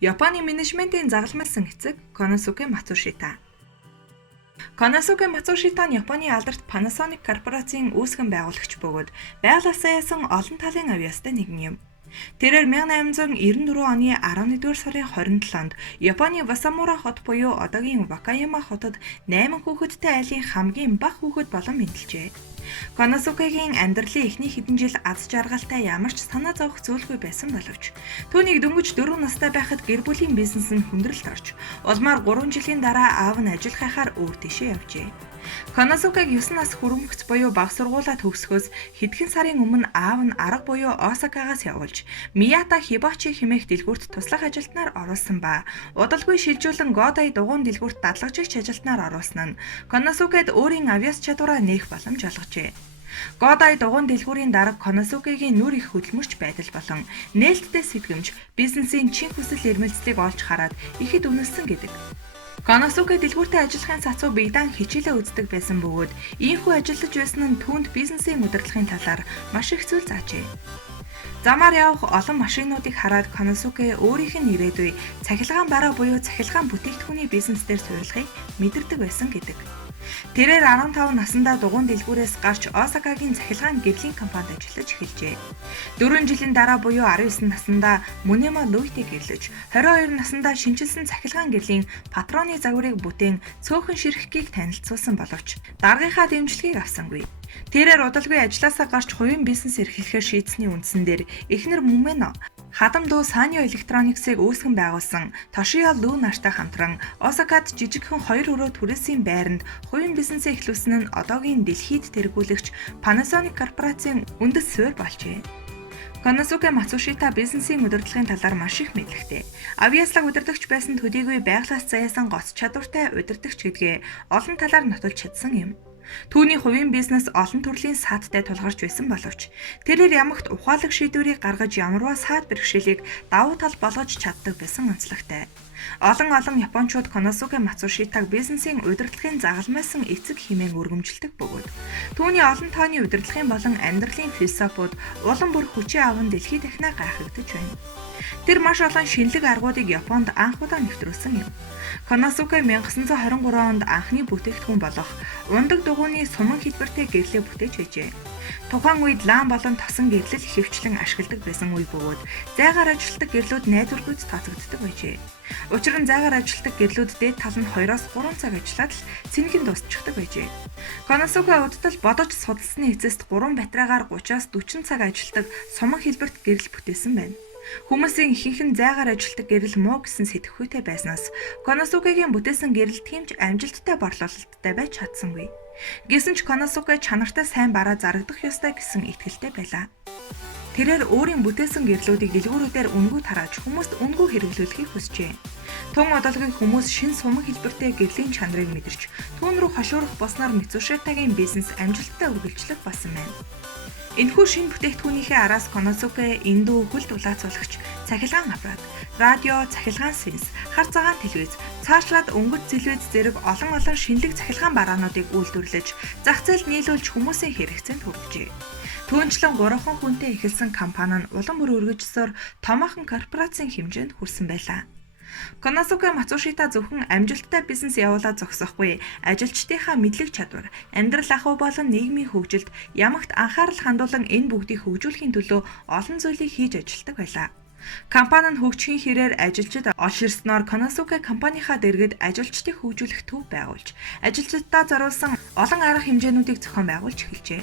Японы менежментийн загалмайлсан эцэг Konosuke Matsushita. Konosuke Matsushita нь Японы алдарт Panasonic корпорацийн үүсгэн байгуулагч бөгөөд байгалаасаа ясан олон талын авьяастай нэгэн юм. Тэрээр 1894 оны 11-р сарын 27-нд Японы Васамура хот буюу одоогийн Вакаяма хотод 8 хүүхэдтэй айлын хамгийн бага хүүхэд болон мэндэлжээ. Konosuke-гийн амьдралын эхний хэдэн жил аз жаргалтай ямар ч санаа зовох зүйлгүй байсан боловч түүнийг дөнгөж 4 настай байхад гэр бүлийн бизнес нь хүндрэлд орж улмаар 3 жилийн дараа аав нь ажил хайхаар өөр тийшээ явжээ. Konosuke-г 9 нас хүрэмгц буюу бага сургуулаа төгсгөөс хэдхэн сарын өмнө аав нь арга буюу Осакагаас явуулж Miyata Hibachi хэмээх дэлгүүрт туслах ажилтнаар оруулсан ба удалгүй шилжүүлэн Godai дугуйн дэлгүүрт дадлагжигч ажилтнаар оруулсан нь Konosuke-д өөрийн авьяас чадвараа нээх боломж олгожээ. Godai дугуйн дэлгүүрийн дарга Konosuke-гийн нүр их хөдөлмөрч байдал болон нээлттэй сэтгэмж бизнесийн чин хүсэл эрмэлзлийг олж хараад ихэд үнэлсэн гэдэг. Konosuke дэлгүүртээ ажиллахын сацуу бигдан хичээлээ үздэг байсан бөгөөд ийхүү ажиллаж байсан нь түүнд бизнесийн удирдлагын талаар маш их зүйл заажээ. Замаар явах олон машинуудыг хараад Konosuke өөрийнх нь ирээдүй цахилгаан бараа буюу цахилгаан бүтээгдэхүүний бизнесээр суурилахыг мэдэрдэг байсан гэдэг. Тэрээр 15 наснда дугуйн дэлгүүрээс гарч Осакагийн цахилгаан гэрлийн компанид ажиллаж эхэлжээ. 4 жилийн дараа буюу 19 наснда Munema Luite гэрлэж, 22 наснда шинжилсэн цахилгаан гэрлийн патроны загварыг бүтээн цөөхөн ширхгийг танилцуулсан боловч даргийнхаа дэмжлэгийг авсангүй. Тэрээр удалгүй ажилласаа гарч хувийн бизнес эрхлэхээр шийдсэний үндсэн дээр эхнэр Mumeno хадам дуу Sanyo Electronics-ыг үүсгэн байгуулсан Toshio Lou нартай хамтран Осакад жижигхэн 2 өрөө түрээсийн байранд хувийн бизнесээ эхлүүлсэн нь одоогийн дэлхийд тэргүүлэгч Panasonic корпорацийн үндэс суурь болжээ. Konosuke Matsushita бизнесийн удирдлагын талаар маш их мэдлэгтэй. Авьяаслаг удирдагч байсан төдийгүй байглаас заяасан гоц чадвартай удирдагч гэдгээ олон талаар нотолж чадсан юм. Түүний хувийн бизнес олон төрлийн саадтай тулгарч байсан боловч тэрээр ямагт ухаалаг шийдвэрийг гаргаж ямарваа саад бэрхшээлийг давуу тал болгож чаддаг байсан онцлогтой. Олон японочууд Konosuke Matsushitag бизнесийн удирдлагын загалмайлсан эцэг хэмээн өргөмжилдэг бөгөөд түүний олон тооны удирдлагын болон амьдралын философиуд улам бүр хүчээ аван дэлхийд дахинаа гайхагдаж байна. Тэр маш олон шинэлэг аргуудыг Японд анх удаа нэвтрүүлсэн юм. Konosuke 1923 онд анхны бүтээгдэхүүн болох ундаг дугуйны суман хэлбэртэй гэрлээ бүтээж байжээ. Тухайн үед лам болон тосон гэрлэл ихэвчлэн ашигладаг байсан үе бөгөөд зайгаар ажилладаг гэрлүүд найдваргүйц тооцогддог байжээ. Учир нь зайгаар ажилладаг гэрлүүд дээд тал нь 2-3 цаг ажиллаад л цэнэгэн дуусчихдаг байжээ. Konosuke удтал бодож судалсны эцэст 3 батарейгаар 30-40 цаг ажилладаг суман хэлбэрт гэрэл бүтээсэн байна. Хүмүүсийн ихэнх нь зайгаар ажилладаг гэрэл муу гэсэн сэтгхүйтэй байснаас Konosuke-гийн бүтээсэн гэрэл тэмч амжилттай борлуулалттай байж чадсангүй. Гэсэн ч Konosuke чанартай сайн бараа зарагдах ёстой гэсэн итгэлтэй байлаа. Тэрээр өөрийн бүтээсэн гэрлүүдийг дэлгүүрүүдээр үнгүй тарааж хүмүүст үнгүй хэрэглүүлэхийг хүсжээ. Тун удалгүй хүмүүс шин суман хэлбэртэй гэрлийн чанарыг мэдэрч түүн рүү хошуурах болсноор Matsushita-гийн бизнес амжилттай үргэлжлэх болсон байна. Энэхүү шинэ бүтээгдэхүүнийхээ араас Konosuke эндүү хөл дулаацуулагч, цахилгаан аппарат, радио, цахилгаан сенс, хар цагаан телевиз, цаашлаад өнгөт телевиз зэрэг олон шинэлэг цахилгаан бараануудыг үйлдвэрлэж, зах зээлд нийлүүлж хүмүүсийн хэрэгцээнд хүргэжээ. Түүнчлэн 3 хүнтэй эхэлсэн компани нь улам бүр өргөжсөөр томоохон корпорацийн хэмжээнд хүрсэн байлаа. Konosuke Matsushita зөвхөн амжилттай бизнес явуулаад зогсохгүй, ажилчдынхаа мэдлэг чадвар, амьдрал ахуй болон нийгмийн хөгжилд ямагт анхаарал хандуулан энэ бүгдийг хөгжүүлэхийн төлөө олон зүйлийг хийж ажилладаг байлаа. Компани нь хөгжихийн хэрээр ажилчид олширсноор Konosuke компанийнхаа дэргэд ажилчдыг хөгжүүлэх төв байгуулж, ажилчдаа зориулсан олон арга хэмжээнүүдийг зохион байгуулж эхэлжээ.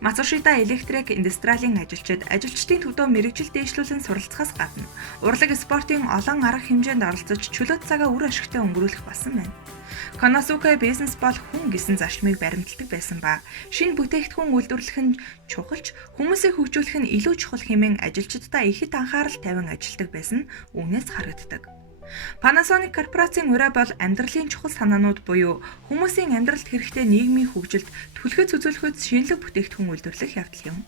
Matsushita Electric Industrial-ийн ажилчдын төвдөө мэргэжил дээшлүүлэн суралцахаас гадна урлаг спортын олон арга хэмжээнд оролцож чөлөөт цагаа үр ашигтай өнгөрүүлэх болсон байна. Konosuke бизнес бол хүн гэсэн зарчмыг баримталдаг байсан ба шинэ бүтээгдэхүүн үйлдвэрлэх нь чухалч хүмүүсийг хөгжүүлэх нь илүү чухал хэмээн ажилчдаа ихэд анхаарал тавин ажилладаг байсан нь үүнээс харагддаг. Panasonic корпорацийн ураа бол амьдралын чухал санаанууд буюу хүмүүсийн амьдралд хэрэгтэй нийгмийн хөгжилд түлхэж үзүүлэхэд шинэлэг бүтээгдэхүүн үйлдвэрлэх явдал юм.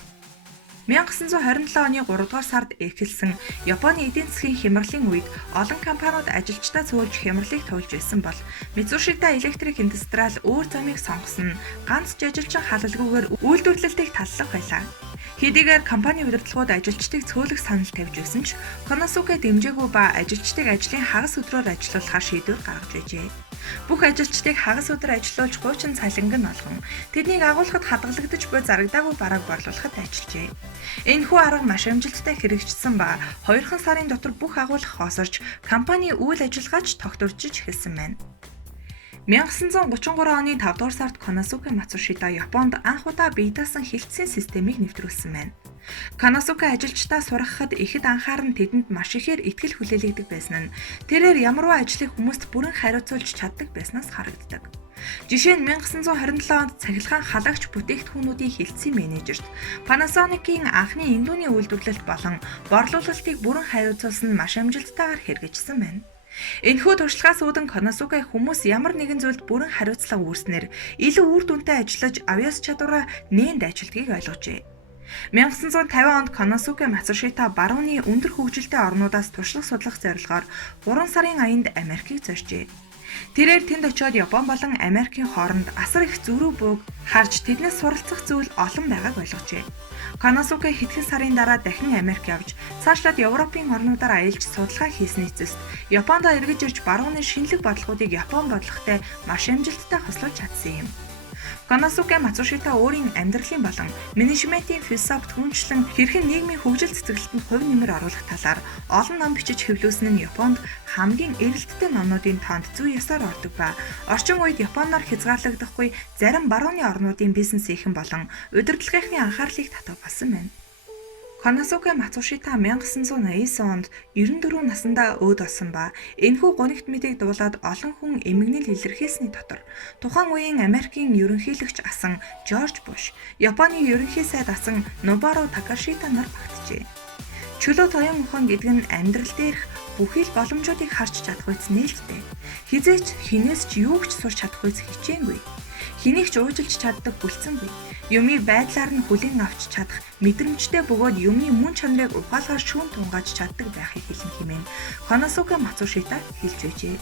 1927 оны 3 дугаар сард эхэлсэн Японы эдийн засгийн хямралын үед олон компаниуд ажилчдаа цөөлж хямралыг туулж байсан бол Matsushita Electric Industrial өөр замыг сонгосон нь ганц жажилчин халалгүйгээр үйлдвэрлэлтийг таллах байлаа. Хэдийгээр компани удирдлагууд ажилчдыг цөөлөх санал тавьж байсан ч Konosuke дэмжээгүй ба ажилчдыг ажлын хагас өдрөөр ажиллуулахар шийдвэр гаргаж байжээ. Бүх ажилчдыг хагас өдөр ажиллуулж хуучин цалинг нь олгон тэднийг агуулгад хадгалагдаж буй зарагдаагүй барааг борлуулахад ажиллажээ. Энэхүү арга маш амжилттай хэрэгжсэн ба 2 сарын дотор бүх агуулга хоосорч компани үйл ажиллагаач тогтворчиж эхэлсэн байна. 1933 оны 5 дугаар сард Konosuke Matsushita Японд анх удаа бие даасан хилцээний системийг нэвтрүүлсэн байна. Konosuke ажилчдаа сургахад ихэд анхаар нь тэдэнд маш ихээр ихтгэл хүлээлгдэг байсан нь тэрээр ямарваа ажлыг хүмүүст бүрэн хариуцуулж чаддаг байснаас харагддаг. Жишээ нь 1927 онд цахилгаан халагч бүтээгдэхүүнүүдийн хилцээний менежерт Panasonic-ийн анхны индууны үйлдвэрлэлт болон борлуулалтыг бүрэн хариуцуулсан нь маш амжилттайгаар хэрэгжсэн байна. Энэхүү туршлагаас үүдэн Konosuke хүмүүс ямар нэгэн зүйлд бүрэн хариуцлага үүснээр илүү үр дүнтэй ажиллаж авьяас чадвараа нээн дайчилдгийг ойлгожээ. 1950 онд Konosuke Matsushita барууны өндөр хөгжилтэй орнуудаас туршлага судлах зорилгоор 3 сарын аянд Америкийг зоржээ. Тэрээр тэнд очиод Япон болон Америкийн хооронд асар их зөрүү бууг харж тэднээс суралцах зүйл олон байгааг ойлгожээ. Konosuke хэдхэн сарын дараа дахин Америк явж цаашлаад Европын орнуудаар аялж судалгаа хийсний эцэст Японд эргэж ирж барууны шинэлэг бодлогуудыг Япон бодлоготой маш амжилттай хослуулж чадсан юм. Konosuke Matsushita өөрийн амьдралын болон менежментийн философит хүнчлэн хэрхэн нийгмийн хөгжил цэцэглэлтэнд хувь нэмэр оруулах талаар олон ном бичиж хэвлүүлсэн нь Японд хамгийн эрэлттэй номнуудын тоонд зүй ёсоор ордог ба орчин үед Японоор хязгаарлагдахгүй зарим барууны орнуудын бизнес хийхэн болон удирдлагын анхаарлыг татав болсон байна. Konosuke Matsushita 1989 онд 94 наснда өөд болсон ба энэхүү гунигт мэдээг дуулаад олон хүн эмгэнэл илэрхийлсний дотор тухайн үеийн Америкийн ерөнхийлөгч асан Жорж Буш, Японы ерөнхий сайд асан Noboru Takashita нар багтжээ. Чөлөө тоён ухаан гэдэг нь амьдрал дээрх бүхий л боломжуудыг харж чадах үс нээлттэй. Хизээч хинээс ч юу ч сурч чадах үс хичээнгүй. Хэнийг ч уужилж чаддаг хүлцэнгүй. Юмыг байдлаар нь хүлээн авч чадах мэдрэмжтэй бөгөөд юмны мөн чанарыг ухаалгаар шүүн тунгааж чаддаг байхыг хэлэн хэмээн Konosuke Matsushita хэлж байжээ.